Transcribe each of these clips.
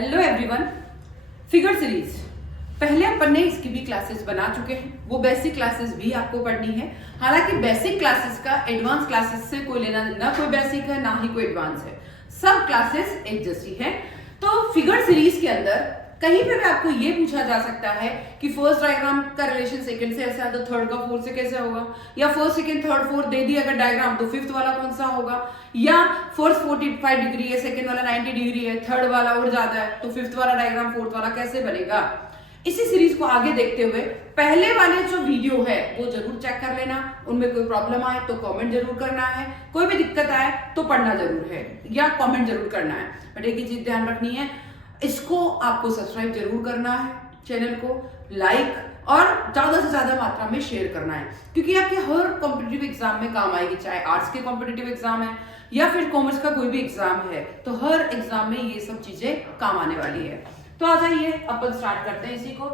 Hello everyone. Figure series पहले अपन ने इसकी भी क्लासेस बना चुके हैं, वो बेसिक क्लासेस भी आपको पढ़नी है। हालांकि बेसिक क्लासेस का एडवांस क्लासेस से कोई लेना, ना कोई बेसिक है ना ही कोई एडवांस है, सब क्लासेस एक जैसी है। तो फिगर सीरीज के अंदर कहीं पे भी आपको ये पूछा जा सकता है कि फर्स्ट डायग्राम का रिलेशन सेकंड से ऐसा है तो थर्ड का फोर्थ से कैसे होगा, या फर्स्ट सेकंड थर्ड फोर्थ दे दी अगर डायग्राम तो फिफ्थ वाला कौन सा होगा, या फर्स्ट 45 डिग्री है, सेकंड वाला 90 डिग्री है, थर्ड वाला और ज्यादा है तो फिफ्थ वाला डायग्राम फोर्थ वाला कैसे बनेगा। इसी सीरीज को आगे देखते हुए पहले वाले जो वीडियो है वो जरूर चेक कर लेना, उनमें कोई प्रॉब्लम आए तो कमेंट जरूर करना है, कोई भी दिक्कत आए तो पढ़ना जरूर है या कमेंट जरूर करना है। बट एक ही चीज ध्यान रखनी है, इसको आपको सब्सक्राइब जरूर करना है, चैनल को लाइक और ज्यादा से ज्यादा मात्रा में शेयर करना है, क्योंकि आपके हर कॉम्पिटिटिव एग्जाम में काम आएगी। चाहे आर्ट्स के कॉम्पिटिटिव एग्जाम है या फिर कॉमर्स का कोई भी एग्जाम है, तो हर एग्जाम में ये सब चीजें काम आने वाली है। तो आ जाइए अपन स्टार्ट करते हैं इसी को।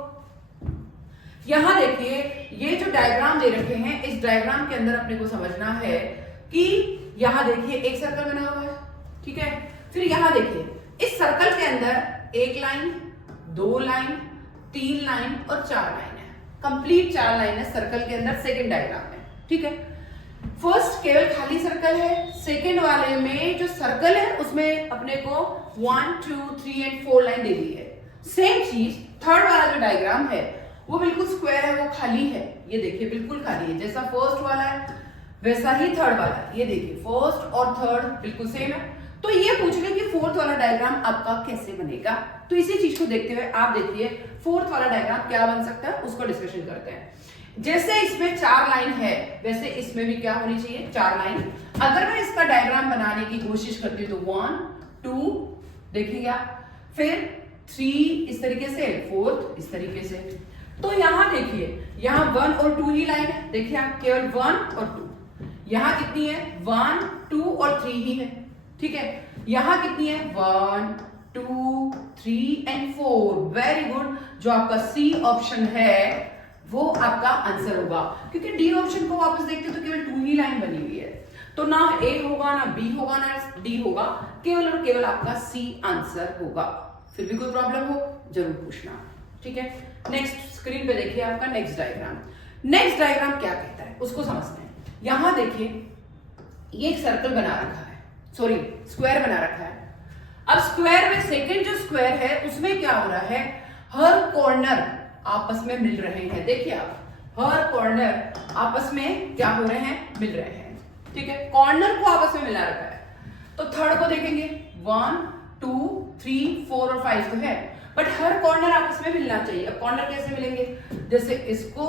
यहां देखिए ये जो डायग्राम दे रखे हैं, इस डायग्राम के अंदर अपने को समझना है कि यहां देखिए एक सर्कल बना हुआ है, ठीक है। फिर यहां देखिए इस सर्कल के अंदर एक लाइन, दो लाइन, तीन लाइन और चार लाइन है, कंप्लीट चार लाइन है सर्कल के अंदर सेकंड डायग्राम में, ठीक है। फर्स्ट केवल खाली सर्कल है, सेकंड वाले में जो सर्कल है उसमें अपने को 1 2 3 एंड 4 लाइन दे दी है। सेम चीज थर्ड वाला जो डायग्राम है वो बिल्कुल स्क्वायर है, वो खाली है, ये देखिए बिल्कुल खाली है, जैसा फर्स्ट वाला है वैसा ही थर्ड वाला है। ये देखिए फर्स्ट और थर्ड बिल्कुल सेम है। तो ये पूछ ले कि फोर्थ वाला डायग्राम आपका कैसे बनेगा, तो इसी चीज को देखते हुए आप देखिए फोर्थ वाला डायग्राम क्या बन सकता है उसको डिस्कशन करते हैं। जैसे इसमें चार लाइन है वैसे इसमें भी क्या होनी चाहिए, चार लाइन। अगर मैं इसका डायग्राम बनाने की कोशिश करती हूँ तो 1 2 देखिए आप, फिर 3 इस तरीके से, फोर्थ इस तरीके से। तो यहां देखिए यहाँ 1 और 2 ही लाइन है, देखिए आप केवल 1 और 2। यहाँ कितनी है 1 2 और 3 ही है, ठीक है। यहां कितनी है 1 2 3 एंड 4। वेरी गुड, जो आपका सी ऑप्शन है वो आपका आंसर होगा, क्योंकि डी ऑप्शन को वापस देखते तो केवल 2 ही लाइन बनी हुई है, तो ना ए होगा ना बी होगा ना डी होगा, केवल और केवल आपका सी आंसर होगा। फिर भी कोई प्रॉब्लम हो जरूर पूछना, ठीक है। नेक्स्ट स्क्रीन पे देखिए आपका नेक्स्ट डायग्राम। नेक्स्ट डायग्राम क्या कहता है उसको समझते हैं। यहां देखिए ये एक सर्कल बना रखा है, सॉरी स्क्वायर बना रखा है। अब स्क्वायर में सेकंड जो स्क्वायर है उसमें क्या हो रहा है, हर कॉर्नर आपस में मिल रहे हैं। देखिए आप हर कॉर्नर आपस में क्या हो रहे हैं, मिल रहे हैं, ठीक है। कॉर्नर को आपस में मिला रखा है। तो थर्ड को देखेंगे 1 2 3 4 और 5 तो है, बट हर कॉर्नर आपस में मिलना चाहिए। अब कॉर्नर कैसे मिलेंगे, जैसे इसको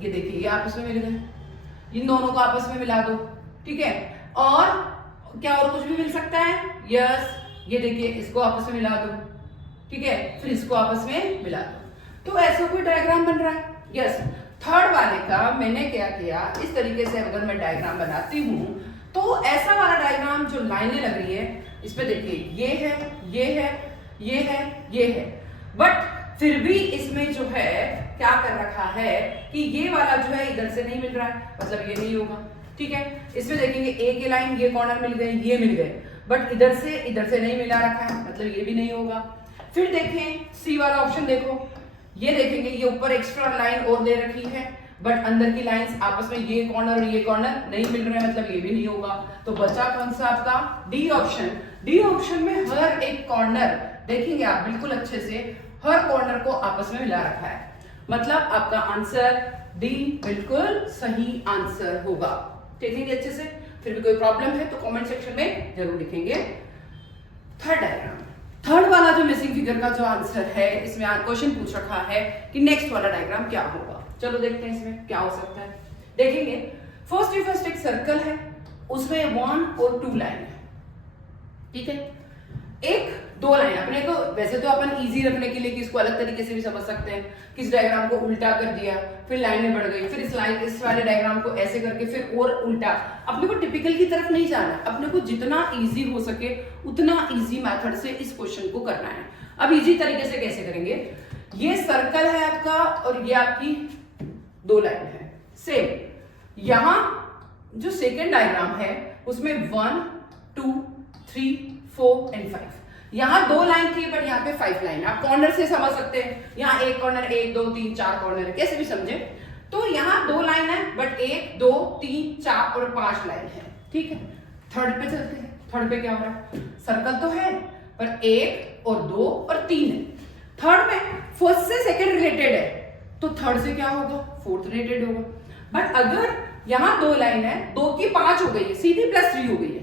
ये देखिए ये आपस में मिल गए, इन दोनों को आपस में मिला दो, ठीक है। और क्या और कुछ भी मिल सकता है, यस, ये देखिए इसको आपस में मिला दो, ठीक है, फिर इसको आपस में मिला दो, तो ऐसा कोई डायग्राम बन रहा है। यस, थर्ड वाले का मैंने क्या किया, इस तरीके से अगर मैं डायग्राम बनाती हूं तो ऐसा वाला डायग्राम जो लाइनें लग रही है इसमें देखिए ये है ये है ये है ये है, बट फिर भी इसमें जो है क्या कर रखा है कि ये वाला जो है इधर से नहीं मिल रहा है, मतलब ये नहीं होगा, ठीक है। इसमें देखेंगे ए के लाइन ये कॉर्नर मिल गए, ये मिल गए, बट इधर से नहीं मिला रखा है, मतलब ये भी नहीं होगा। फिर देखें सी वाला ऑप्शन देखो, ये देखेंगे ये ऊपर एक्स्ट्रा लाइन और दे रखी है, बट अंदर की लाइंस आपस में ये कॉर्नर और ये कॉर्नर नहीं मिल रहे हैं, मतलब ये भी नहीं होगा। तो बचा कौन सा आपका, डी ऑप्शन। डी ऑप्शन में हर एक कॉर्नर देखेंगे आप बिल्कुल अच्छे से, हर कॉर्नर को आपस में मिला रखा है, मतलब आपका आंसर डी बिल्कुल सही आंसर होगा। देखेंगे अच्छे से, फिर भी कोई प्रॉब्लम है तो कमेंट सेक्शन में जरूर लिखेंगे। थर्ड डायग्राम, थर्ड वाला जो मिसिंग फिगर का जो आंसर है, इसमें क्वेश्चन पूछ रखा है कि नेक्स्ट वाला डायग्राम क्या होगा। चलो देखते हैं इसमें क्या हो सकता है। देखेंगे फर्स्ट एक सर्कल है, उसमें 1 और 2 लाइन है, ठीक है। एक दो लाइन अपने को, वैसे तो अपन इजी रखने के लिए कि इसको अलग तरीके से भी समझ सकते हैं, किस डायग्राम को उल्टा कर दिया फिर लाइनें बढ़ गई, फिर इस वाले डायग्राम को ऐसे करके फिर और उल्टा। अपने को टिपिकल की तरफ नहीं जाना, अपने को जितना इजी हो सके उतना इजी मेथड से इस क्वेश्चन को करना है। अब इजी तरीके से कैसे करेंगे, ये सर्कल है आपका और ये आपकी 2 लाइन है, सेम यहां जो सेकेंड डायग्राम है उसमें 1 2 3 4 एंड 5, यहाँ 2 लाइन थी बट यहाँ पे 5 लाइन। आप कॉर्नर से समझ सकते हैं, यहाँ एक कॉर्नर 1 2 3 4 कॉर्नर है, कैसे भी समझे। तो यहाँ 2 लाइन है बट 1 2 3 4 और 5 लाइन है, ठीक है। थर्ड पे चलते हैं। थर्ड पे क्या हो रहा है, सर्कल तो है पर 1 और 2 और 3 है। थर्ड में फर्स्ट से सेकंड रिलेटेड है तो थर्ड से क्या होगा, फोर्थ रिलेटेड होगा। बट अगर यहाँ 2 लाइन है, 2 की 5 हो गई है, सीधी +3 हो गई है।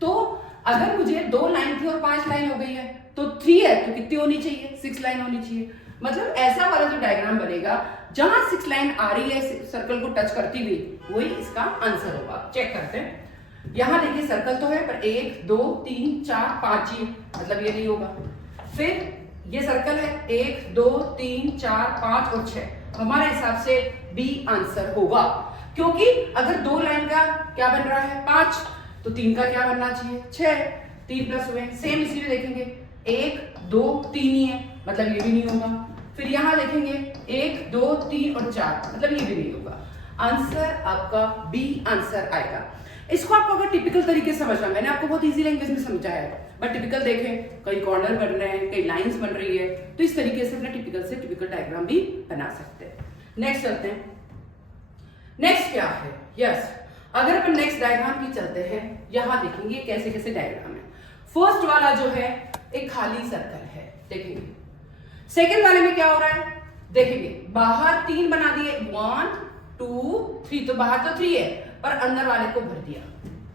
तो अगर मुझे 2 लाइन थी और 5 लाइन हो गई है तो 3 है तो कितनी होनी चाहिए, 6 लाइन होनी चाहिए। मतलब ऐसा वाला जो डायग्राम बनेगा जहां 6 लाइन आ रही है सर्कल को टच करती हुई, वही इसका आंसर होगा। चेक करते हैं। यहां देखिए सर्कल तो है पर 1 2 3 4 5 ही, मतलब ये नहीं होगा। फिर ये सर्कल है 1 2 3 4 5 और 6, हमारे हिसाब से बी आंसर होगा। क्योंकि अगर 2 लाइन का क्या बन रहा है 5, तो 3 का क्या बनना चाहिए 6, 3 प्लस हुए। सेम इसी में देखेंगे 1 2 3 ही है, मतलब ये भी नहीं होगा। फिर यहाँ देखेंगे 1 2 3 और 4, मतलब ये भी नहीं होगा। आंसर आपका बी आंसर आएगा। इसको आपको अगर टिपिकल तरीके से समझना, मैंने आपको बहुत इजी लैंग्वेज में समझाया है, बट टिपिकल देखें, कई कॉर्नर बन रहे हैं, कई लाइंस बन रही है, तो इस तरीके से अपने टिपिकल से टिपिकल डायग्राम भी बना सकते हैं। नेक्स्ट चलते हैं। नेक्स्ट क्या है, यस अगर अपन नेक्स्ट डायग्राम की चलते हैं, यहां देखेंगे कैसे कैसे डायग्राम है। फर्स्ट वाला जो है एक खाली सर्कल है, देखेंगे। सेकंड वाले में क्या हो रहा है, देखेंगे बाहर 3 बना दिए, 1 2 3, तो बाहर तो 3 है पर अंदर वाले को भर दिया,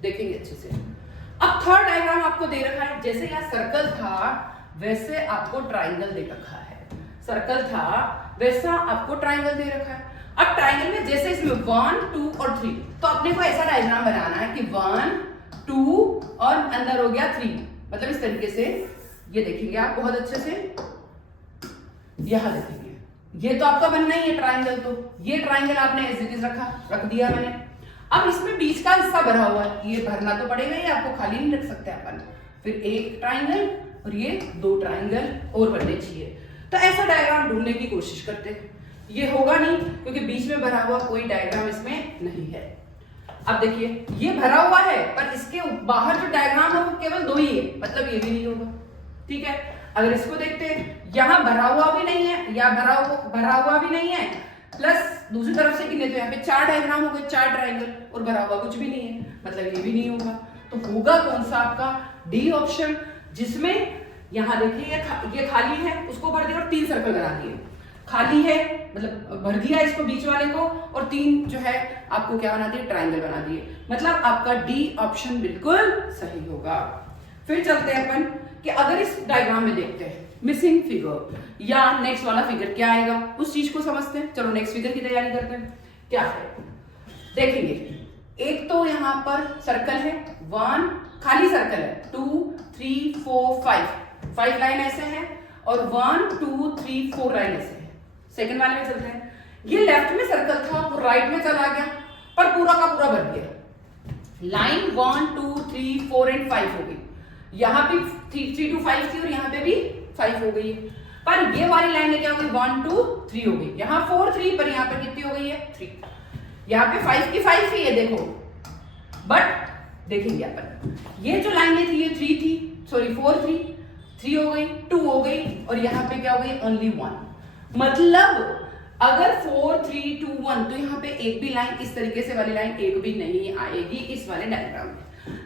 देखेंगे अच्छे से। अब थर्ड डायग्राम आपको दे रखा है, जैसे यहाँ सर्कल था वैसे आपको ट्राइंगल दे रखा है। सर्कल था वैसा आपको ट्राइंगल दे रखा है। अब ट्राइंगल में जैसे इसमें 1 2 और 3, तो अपने को ऐसा डायग्राम बनाना है कि 1 2 और अंदर हो गया 3, मतलब इस तरीके से। ये देखेंगे आप बहुत अच्छे से, यहां देखेंगे, ये तो आपका बनना ही है ट्राइंगल। तो ये ट्राइंगल आपने एज इट इज रख दिया मैंने। अब इसमें बीच का हिस्सा भरा हुआ है, ये भरना तो पड़ेगा ही, आपको खाली नहीं रख सकते अपन। फिर एक ट्राइंगल और ये 2 ट्राइंगल और बनने चाहिए। तो ऐसा डायग्राम ढूंढने की कोशिश करते हैं। ये होगा नहीं क्योंकि बीच में भरा हुआ कोई डायग्राम इसमें नहीं है। अब देखिए ये भरा हुआ है पर इसके बाहर जो डायग्राम है वो केवल 2 ही है, मतलब ये भी नहीं होगा, ठीक है। अगर इसको देखते हैं, यहाँ भरा हुआ भी नहीं है या भरा हुआ भी नहीं है, प्लस दूसरी तरफ से गिने तो यहाँ पे 4 डायग्राम हो गए, 4 ट्राइंगल, और भरा हुआ कुछ भी नहीं है, मतलब ये भी नहीं होगा। तो होगा कौन सा आपका, डी ऑप्शन, जिसमें यहाँ देखिए ये खाली है उसको भर दिया और 3 सर्कल बना दिए। खाली है मतलब भर दिया इसको बीच वाले को, और 3 जो है आपको क्या बना दिए, ट्राइंगल बना दिए, मतलब आपका डी ऑप्शन बिल्कुल सही होगा। फिर चलते हैं अपन कि अगर इस डायग्राम में देखते हैं मिसिंग फिगर या नेक्स्ट वाला फिगर क्या आएगा, उस चीज को समझते हैं। चलो नेक्स्ट फिगर की तैयारी करते हैं। क्या है देखेंगे, एक तो यहाँ पर सर्कल है 1, खाली सर्कल है 2 3 4 5 लाइन ऐसे हैं, और 1 2 3 4 लाइन ऐसे है। सेकंड वाले में चलते हैं, ये लेफ्ट में सर्कल था वो राइट में चला गया पर पूरा का पूरा भर गया। लाइन 1 2 3 4 एंड 5 हो गई, यहाँ पे 3 to 5 थी और यहाँ पे भी 5 हो गई है। पर ये वाली लाइन क्या हो गई, 1 2 3 हो गई, यहाँ 4 3, पर यहाँ पे कितनी हो गई है 3। यहाँ पे 5 की 5 ही है देखो, बट देखेंगे अपन ये जो लाइन थी ये 3 थी, सॉरी 4 3 हो गई, 2 हो गई, और यहाँ पे क्या हो गई ओनली 1। मतलब अगर 4 3 2 1, तो यहाँ पे एक भी लाइन इस तरीके से वाली लाइन एक भी नहीं आएगी इस वाले डायग्राम में।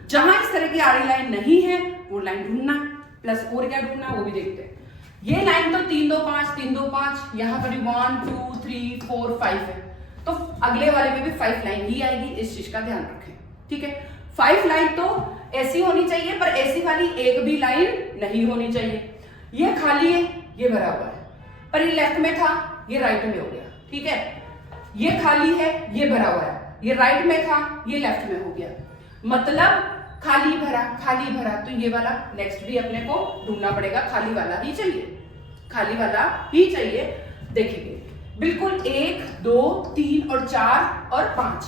जहां इस तरह की आड़ी लाइन नहीं है वो लाइन ढूंढना, प्लस और क्या ढूंढना वो भी देखते हैं। ये लाइन तो 3 2 5 3 2 5, यहाँ पर 1 2 3 4 5 है, तो अगले वाले में भी 5 लाइन ही आएगी, इस चीज का ध्यान रखें, ठीक है। 5 लाइन तो ऐसी होनी चाहिए पर ऐसी वाली एक भी लाइन नहीं होनी चाहिए। ये खाली है, ये भरा हुआ है, पर ये लेफ्ट में था ये राइट में हो गया, ठीक है। ये खाली है ये भरा हुआ है, ये राइट में था ये लेफ्ट में हो गया, मतलब खाली भरा, तो ये वाला नेक्स्ट भी अपने को ढूंढना पड़ेगा, खाली वाला ही चाहिए। देखिए बिल्कुल 1 2 3 और 4 और 5,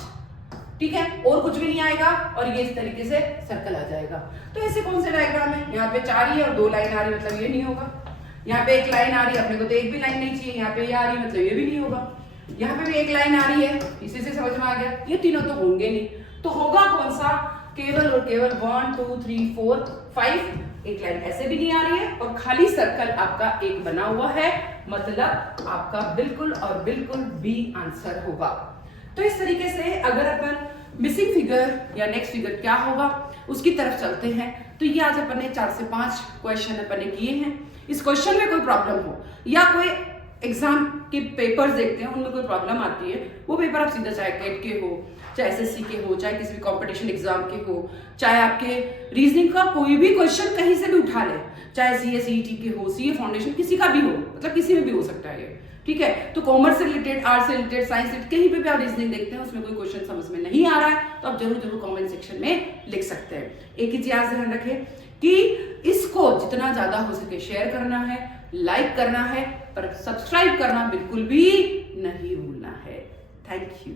ठीक है, और कुछ भी नहीं आएगा, और ये इस तरीके से सर्कल आ जाएगा। तो ऐसे कौन से डायग्राम है, यहाँ पे 4 ही है और 2 लाइन आ रही, मतलब ये नहीं होगा। यहाँ पे 1 लाइन आ रही है, अपने को तो एक भी लाइन नहीं चाहिए, यहाँ पे ये आ रही है, मतलब ये भी नहीं होगा। यहाँ पे भी 1 लाइन आ रही है, इसी से समझ में आ गया, ये तीनों तो होंगे नहीं। तो होगा कौन सा, केवल और केवल 1 2 3 4 5 एक लाइन ऐसे भी नहीं आ रही है और खाली सर्कल आपका एक बना हुआ है, मतलब आपका बिल्कुल और बिल्कुल बी आंसर होगा। तो इस तरीके से अगर अपन मिसिंग फिगर या नेक्स्ट फिगर क्या होगा उसकी तरफ चलते हैं। तो ये आज अपन ने 4 से 5 क्वेश्चन अपन ने किए हैं। इस क्वेश्चन में कोई प्रॉब्लम हो या कोई एग्जाम के पेपर्स देखते हैं उनमें कोई प्रॉब्लम आती है, वो पेपर आप सीधा चाहे कैट के हो, चाहे एसएससी के हो, चाहे किसी भी कंपटीशन एग्जाम के हो, चाहे आपके रीजनिंग का कोई भी क्वेश्चन कहीं से भी उठा ले, चाहे सीए सीईटी के हो, सीए फाउंडेशन किसी का भी हो, मतलब किसी में भी हो सकता है ये, ठीक है। तो कॉमर्स से रिलेटेड, आर्ट्स से रिलेटेड, साइंस से कहीं पे भी आप रीजनिंग देखते हैं उसमें कोई क्वेश्चन समझ में नहीं आ रहा है तो आप जरूर जरूर कमेंट सेक्शन में लिख सकते हैं। एक ही चीज ध्यान रखें कि इसको जितना ज्यादा हो सके शेयर करना है, लाइक करना है, पर सब्सक्राइब करना बिल्कुल भी नहीं भूलना है। Thank you.